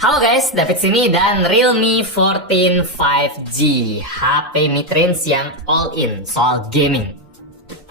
Halo guys, David sini dan Realme 14 5G, HP mid-range yang all-in soal gaming.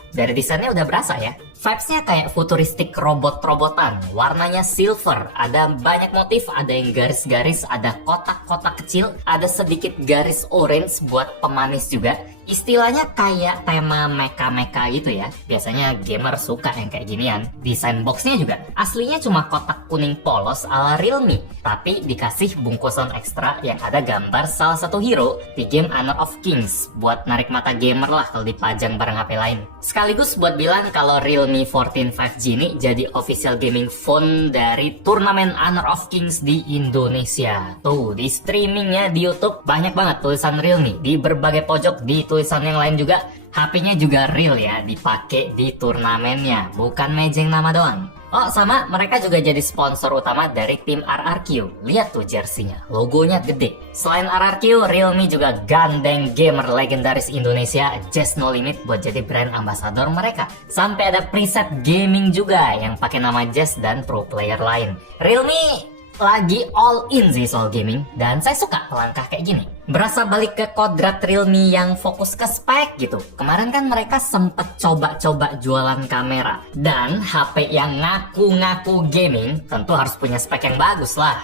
Dari desainnya udah berasa ya. Vibes-nya kayak futuristik robot-robotan, warnanya silver, ada banyak motif, ada yang garis-garis, ada kotak-kotak kecil, ada sedikit garis orange buat pemanis juga. Istilahnya kayak tema mecha-mecha gitu ya. Biasanya gamer suka yang kayak ginian. Desain boxnya juga aslinya cuma kotak kuning polos ala Realme, tapi dikasih bungkusan ekstra yang ada gambar salah satu hero di game Honor of Kings buat narik mata gamer lah kalau dipajang bareng HP lain. Sekaligus buat bilang kalau Realme 14 5G ini jadi official gaming phone dari turnamen Honor of Kings di Indonesia. Tuh, di streamingnya di YouTube banyak banget tulisan Realme. Di berbagai pojok di tulisan yang lain juga, HP-nya juga real ya, dipakai di turnamennya, bukan mejeng nama doang. Oh, sama mereka juga jadi sponsor utama dari tim RRQ. Lihat tuh jersinya, logonya gede. Selain RRQ, Realme juga gandeng gamer legendaris Indonesia Jazz No Limit buat jadi brand ambassador mereka. Sampai ada preset gaming juga yang pakai nama Jazz dan pro player lain. Realme lagi all in sih soal gaming, dan saya suka langkah kayak gini. Berasa balik ke kodrat Realme yang fokus ke spek gitu. Kemarin kan mereka sempet coba-coba jualan kamera, dan HP yang ngaku-ngaku gaming tentu harus punya spek yang bagus lah.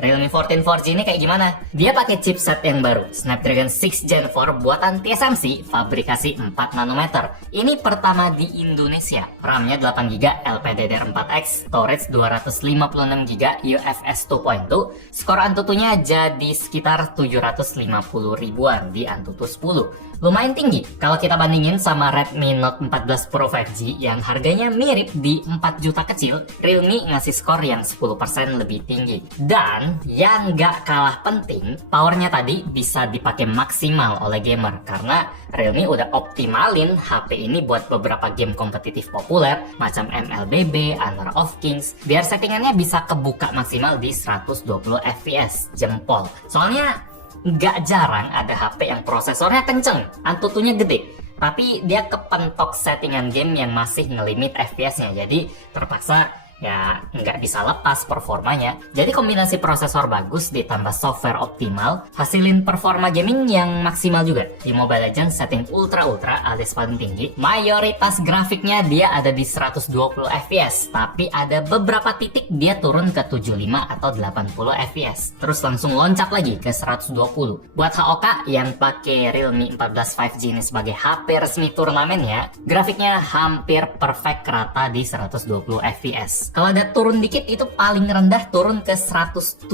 Realme 14 4G ini kayak gimana? Dia pakai chipset yang baru, Snapdragon 6 Gen 4 buatan TSMC, fabrikasi 4 nanometer. Ini pertama di Indonesia. RAM-nya 8GB LPDDR4X, storage 256GB UFS 2.2. Skor Antutunya jadi sekitar 750 ribuan di Antutu 10. Lumayan tinggi kalau kita bandingin sama Redmi Note 14 Pro 5G yang harganya mirip di 4 juta kecil. Realme ngasih skor yang 10% lebih tinggi. Dan yang gak kalah penting, powernya tadi bisa dipakai maksimal oleh gamer karena Realme udah optimalin HP ini buat beberapa game kompetitif populer macam MLBB, Honor of Kings, biar settingannya bisa kebuka maksimal di 120 fps jempol. Soalnya nggak jarang ada HP yang prosesornya kenceng, Antutunya gede, tapi dia kepentok settingan game yang masih ngelimit FPS-nya, jadi terpaksa ya nggak bisa lepas performanya. Jadi kombinasi prosesor bagus ditambah software optimal hasilin performa gaming yang maksimal juga. Di Mobile Legends setting ultra alias paling tinggi, mayoritas grafiknya dia ada di 120 fps, tapi ada beberapa titik dia turun ke 75 atau 80 fps, terus langsung loncat lagi ke 120. Buat HOK yang pakai Realme 14 5G ini sebagai HP resmi turnamennya, grafiknya hampir perfect rata di 120 fps. Kalau ada turun dikit itu paling rendah turun ke 117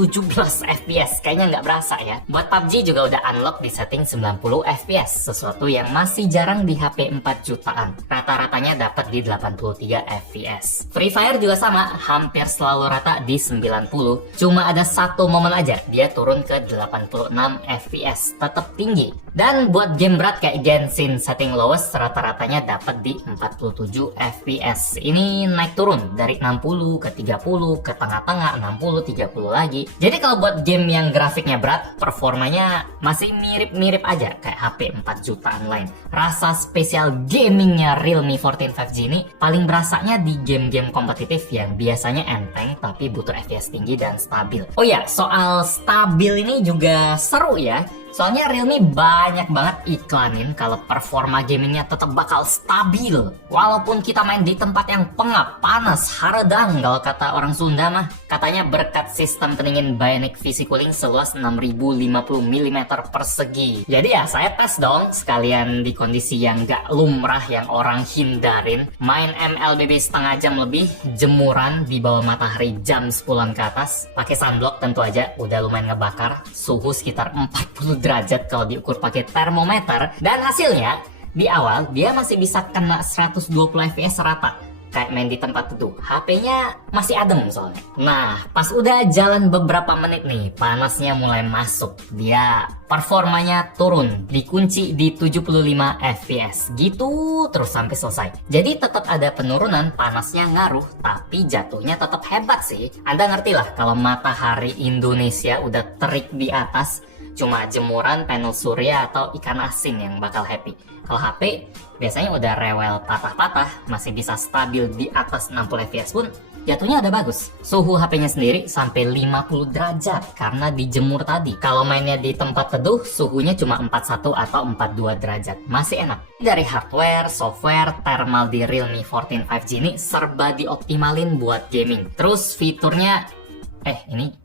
fps. Kayaknya nggak berasa ya. Buat PUBG juga udah unlock di setting 90 fps, sesuatu yang masih jarang di HP 4 jutaan. Rata-ratanya dapat di 83 fps. Free Fire juga sama, hampir selalu rata di 90. Cuma ada satu momen aja dia turun ke 86 fps, tetap tinggi. Dan buat game berat kayak Genshin setting lowest rata-ratanya dapat di 47 fps. Ini naik turun dari 60 ke 30 ke tengah-tengah 60 30 lagi. Jadi kalau buat game yang grafiknya berat, performanya masih mirip-mirip aja kayak HP 4 jutaan lain. Rasa spesial gamingnya Realme 14 5G ini paling berasanya di game-game kompetitif yang biasanya enteng tapi butuh FPS tinggi dan stabil. Oh ya, soal stabil ini juga seru ya. Soalnya Realme banyak banget iklanin kalau performa gamingnya tetap bakal stabil. Walaupun kita main di tempat yang pengap, panas, haredang kalau kata orang Sunda mah. Katanya berkat sistem pendingin Bionic VC Cooling seluas 6050 mm persegi. Jadi ya saya tes dong sekalian di kondisi yang gak lumrah yang orang hindarin. Main MLBB setengah jam lebih, jemuran di bawah matahari jam 10-an ke atas. Pakai sunblock tentu aja udah lumayan ngebakar. Suhu sekitar 40 derajat kalau diukur pakai termometer, dan hasilnya di awal dia masih bisa kena 120 fps rata kayak main di tempat teduh. HP-nya masih adem soalnya. Nah, pas udah jalan beberapa menit nih, panasnya mulai masuk. Dia performanya turun, dikunci di 75 fps. Gitu terus sampai selesai. Jadi tetap ada penurunan, panasnya ngaruh, tapi jatuhnya tetap hebat sih. Anda ngerti lah kalau matahari Indonesia udah terik di atas, Cuma jemuran, panel surya, atau ikan asin yang bakal happy. Kalau HP, biasanya udah rewel patah-patah, masih bisa stabil di atas 60 fps pun, jatuhnya udah bagus. Suhu HP-nya sendiri sampai 50 derajat karena dijemur tadi. Kalau mainnya di tempat teduh, suhunya cuma 41 atau 42 derajat. Masih enak. Dari hardware, software, thermal di Realme 14 5G ini serba dioptimalin buat gaming. Terus fiturnya, ini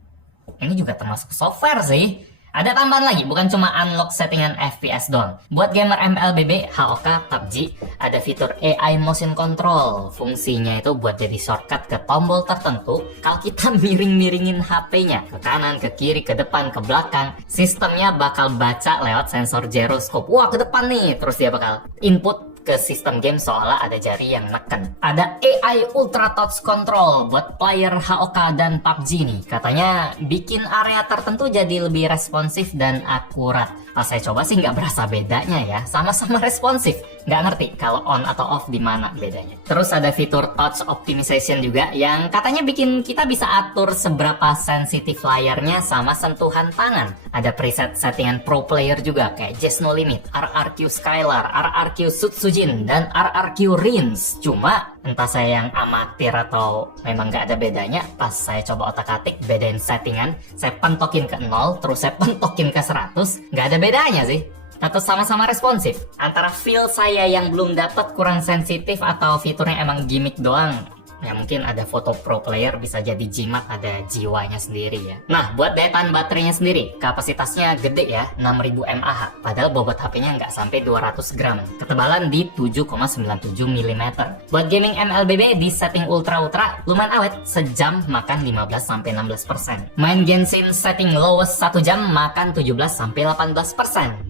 juga termasuk software sih. Ada tambahan lagi, bukan cuma unlock settingan FPS doang. Buat gamer MLBB, HOK, PUBG, ada fitur AI Motion Control. Fungsinya itu buat jadi shortcut ke tombol tertentu. Kalau kita miring-miringin HP-nya ke kanan, ke kiri, ke depan, ke belakang, sistemnya bakal baca lewat sensor gyroscope. Wah, ke depan nih, terus dia bakal input ke sistem game seolah ada jari yang neken. Ada AI Ultra Touch Control buat player HOK dan PUBG nih. Katanya bikin area tertentu jadi lebih responsif dan akurat. Pas saya coba sih nggak berasa bedanya ya. Sama-sama responsif. Nggak ngerti kalau on atau off di mana bedanya. Terus ada fitur Touch Optimization juga yang katanya bikin kita bisa atur seberapa sensitif layarnya sama sentuhan tangan. Ada preset settingan pro player juga kayak Just No Limit, RRQ Skylar, RRQ Sutsujin, dan RRQ Rins. Cuma entah saya yang amatir atau memang nggak ada bedanya, pas saya coba otak-atik bedain settingan, saya pentokin ke 0, terus saya pentokin ke 100, nggak ada bedanya sih. Atau sama-sama responsif. Antara feel saya yang belum dapat kurang sensitif atau fiturnya emang gimmick doang. Ya mungkin ada foto pro player, bisa jadi jimat, ada jiwanya sendiri ya. Nah, buat daya tahan baterainya sendiri, kapasitasnya gede ya, 6000 mAh. Padahal bobot HP-nya nggak sampai 200 gram. Ketebalan di 7,97 mm. Buat gaming MLBB di setting ultra lumayan awet, sejam makan 15-16%. Main Genshin setting lowest 1 jam makan 17-18%.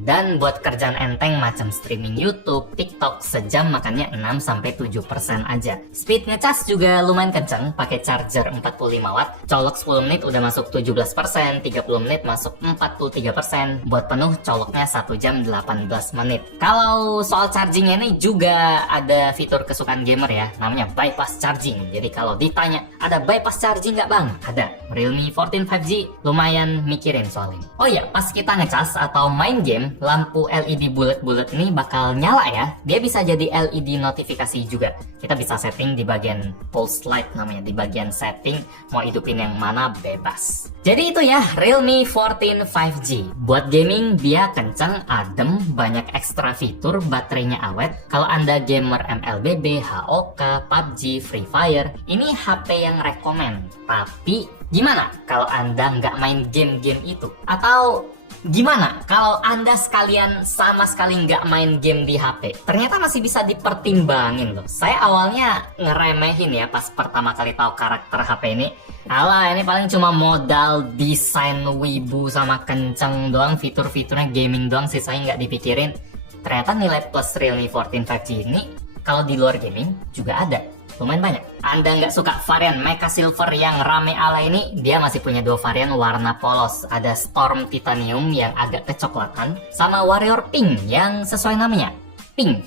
Dan buat kerjaan enteng macam streaming YouTube, TikTok, sejam makannya 6-7% aja. Speed ngecas juga lumayan kenceng, pakai charger 45 watt, colok 10 menit udah masuk 17%, 30 menit masuk 43%, buat penuh coloknya 1 jam 18 menit. Kalau soal chargingnya ini juga ada fitur kesukaan gamer ya, namanya bypass charging. Jadi kalau ditanya, ada bypass charging nggak bang? Ada. Realme 14 5G lumayan mikirin soal ini. Oh ya, pas kita ngecas atau main game, lampu LED bulat-bulat ini bakal nyala ya. Dia bisa jadi LED notifikasi juga. Kita bisa setting di bagian pulse light namanya, di bagian setting mau hidupin yang mana bebas. Jadi itu ya Realme 14 5G. Buat gaming dia kenceng, adem, banyak ekstra fitur, baterainya awet. Kalau Anda gamer MLBB, HOK, PUBG, Free Fire, ini HP yang rekomen. Tapi gimana kalau Anda nggak main game-game itu? Atau gimana kalau Anda sekalian sama sekali nggak main game di HP? Ternyata masih bisa dipertimbangin loh. Saya awalnya ngeremehin ya pas pertama kali tahu karakter HP ini. Alah, ini paling cuma modal desain wibu sama kenceng doang, fitur-fiturnya gaming doang, sisanya nggak dipikirin. Ternyata nilai plus Realme 14 5G ini kalau di luar gaming juga ada. Lumayan banyak. Anda nggak suka varian Mecha Silver yang rame ala ini, dia masih punya 2 varian warna polos. Ada Storm Titanium yang agak kecoklatan, sama Warrior Pink yang sesuai namanya, pink.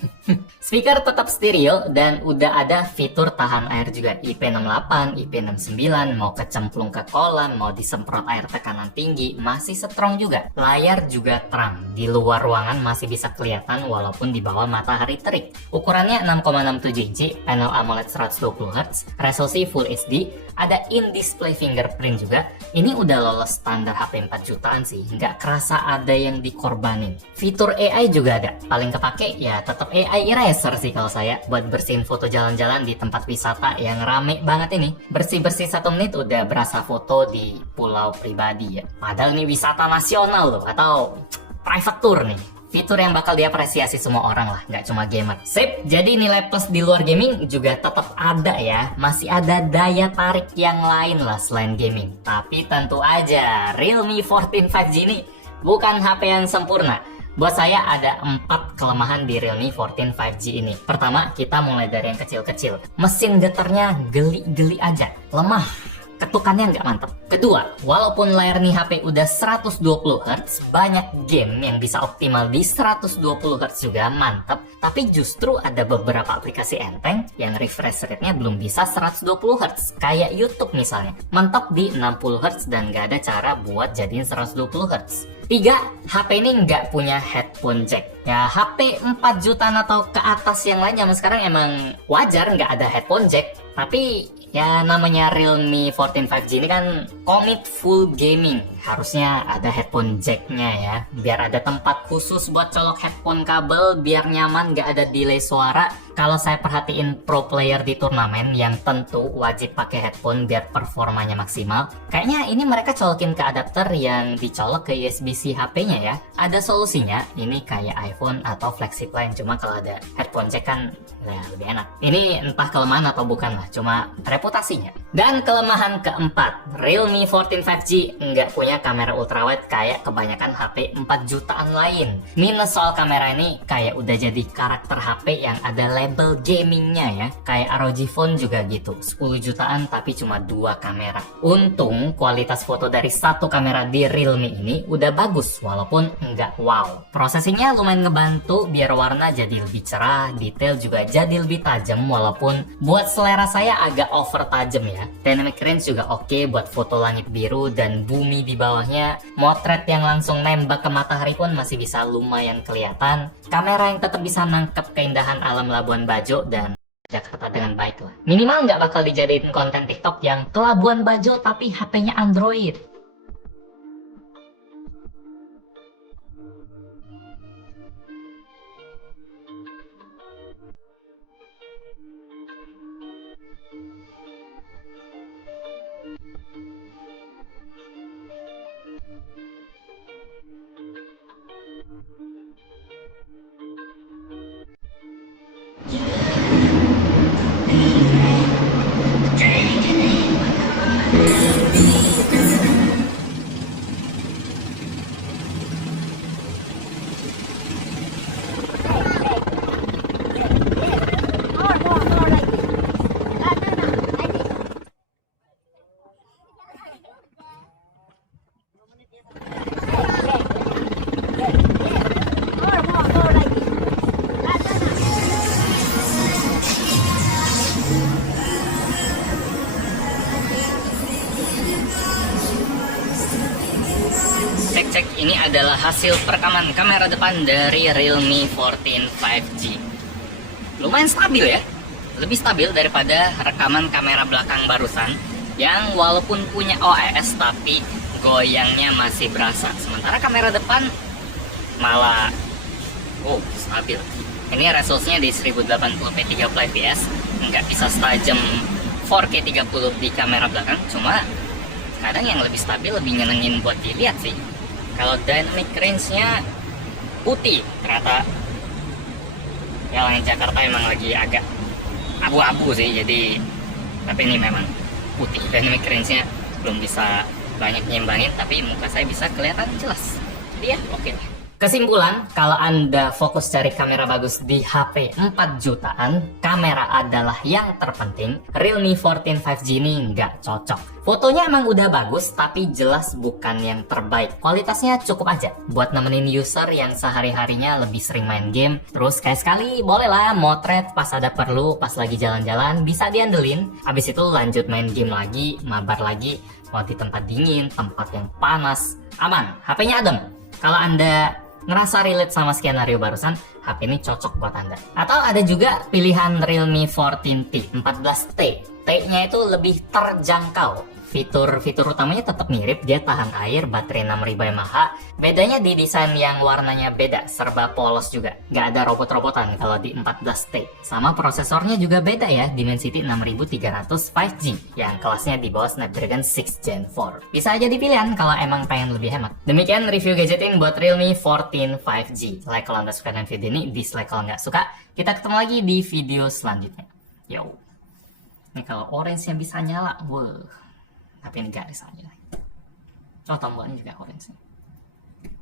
Speaker tetap stereo dan udah ada fitur tahan air juga, IP68, IP69, mau kecemplung ke kolam, mau disemprot air tekanan tinggi, masih strong juga. Layar juga terang, di luar ruangan masih bisa kelihatan walaupun di bawah matahari terik. Ukurannya 6,67 inci, panel AMOLED 120Hz, resolusi Full HD, ada in-display fingerprint juga. Ini udah lolos standar HP 4 jutaan sih, nggak kerasa ada yang dikorbanin. Fitur AI juga ada, paling kepake ya tetap AI eraser sih kalau saya, buat bersihin foto jalan-jalan di tempat wisata yang rame banget ini. Bersih-bersih 1 menit udah berasa foto di pulau pribadi ya. Padahal ini wisata nasional loh, atau private tour nih. Fitur yang bakal diapresiasi semua orang lah, nggak cuma gamer. Sip, jadi nilai plus di luar gaming juga tetap ada ya. Masih ada daya tarik yang lain lah selain gaming. Tapi tentu aja, Realme 14 5G ini bukan HP yang sempurna. Buat saya ada 4 kelemahan di Realme 14 5G ini. Pertama, kita mulai dari yang kecil-kecil. Mesin getarnya geli-geli aja, lemah. ketukannya nggak mantep. Kedua, walaupun layar nih HP udah 120Hz, banyak game yang bisa optimal di 120Hz juga mantep, tapi justru ada beberapa aplikasi enteng yang refresh rate-nya belum bisa 120Hz, kayak YouTube misalnya. Mantap di 60Hz dan nggak ada cara buat jadiin 120Hz. 3. HP ini nggak punya headphone jack. Ya, HP 4 jutaan atau ke atas yang lain zaman sekarang emang wajar nggak ada headphone jack. Tapi ya namanya Realme 14 5G ini kan komit full gaming. Harusnya ada headphone jacknya ya. Biar ada tempat khusus buat colok headphone kabel, biar nyaman nggak ada delay suara. Kalau saya perhatiin pro player di turnamen yang tentu wajib pakai headphone biar performanya maksimal. Kayaknya ini mereka colokin ke adapter yang dicolok ke USB-C HP-nya ya. Ada solusinya, ini kayak iPhone atau flagship lain. Cuma kalau ada headphone jack kan ya lebih enak. Ini entah kelemahan atau bukan lah, cuma reputasinya. Dan kelemahan keempat, Realme 14 5G nggak punya kamera ultrawide kayak kebanyakan HP 4 jutaan lain. Minus soal kamera ini kayak udah jadi karakter HP yang ada label gamingnya ya. Kayak ROG Phone juga gitu, 10 jutaan tapi cuma 2 kamera. Untung kualitas foto dari satu kamera di Realme ini udah bagus walaupun nggak wow. Prosesinya lumayan ngebantu biar warna jadi lebih cerah, detail juga jadi lebih tajam walaupun buat selera saya agak over tajam ya. Dynamic range juga oke buat foto langit biru dan bumi di bawahnya. Motret yang langsung nembak ke matahari pun masih bisa lumayan kelihatan. Kamera yang tetap bisa nangkep keindahan alam Labuan Bajo dan Jakarta dengan baik lah. Minimal nggak bakal dijadiin konten TikTok yang ke Labuan Bajo tapi HP-nya Android. Cek-cek, ini adalah hasil perekaman kamera depan dari Realme 14 5G. Lumayan stabil ya, lebih stabil daripada rekaman kamera belakang barusan yang walaupun punya OIS tapi goyangnya masih berasa. Sementara kamera depan malah stabil. Ini resolusinya di 1080p 30 fps, nggak bisa setajam 4K 30 di kamera belakang, cuma kadang yang lebih stabil lebih nyenengin buat dilihat sih. Kalau dynamic range-nya putih, ternyata ya langit Jakarta emang lagi agak abu-abu sih, jadi tapi ini memang putih. Dynamic range-nya belum bisa banyak nyimbangin, tapi muka saya bisa kelihatan jelas. Jadi ya oke. Kesimpulan, kalau Anda fokus cari kamera bagus di HP 4 jutaan, kamera adalah yang terpenting. Realme 14 5G ini nggak cocok. Fotonya emang udah bagus, tapi jelas bukan yang terbaik. Kualitasnya cukup aja buat nemenin user yang sehari-harinya lebih sering main game. Terus kayak sekali bolehlah motret pas ada perlu, pas lagi jalan-jalan, bisa diandelin. Abis itu lanjut main game lagi, mabar lagi, mau di tempat dingin, tempat yang panas, aman, HP-nya adem. Kalau Anda ngerasa relate sama skenario barusan, HP ini cocok buat Anda. Atau ada juga pilihan Realme 14T, 14T. T-nya itu lebih terjangkau. Fitur utamanya tetap mirip, dia tahan air, baterai 6000 mAh. Bedanya di desain yang warnanya beda, serba polos juga. Nggak ada robot-robotan kalau di 14T. Sama prosesornya juga beda ya, Dimensity 6300 5G, yang kelasnya di bawah Snapdragon 6 Gen 4. Bisa aja dipilihan kalau emang pengen lebih hemat. Demikian review gadgetin buat Realme 14 5G. Like kalau Anda suka dengan video ini, dislike kalau nggak suka. Kita ketemu lagi di video selanjutnya. Yo. Ini kalau orange yang bisa nyala, tapi ini garis aja. Oh, tombolnya juga orange.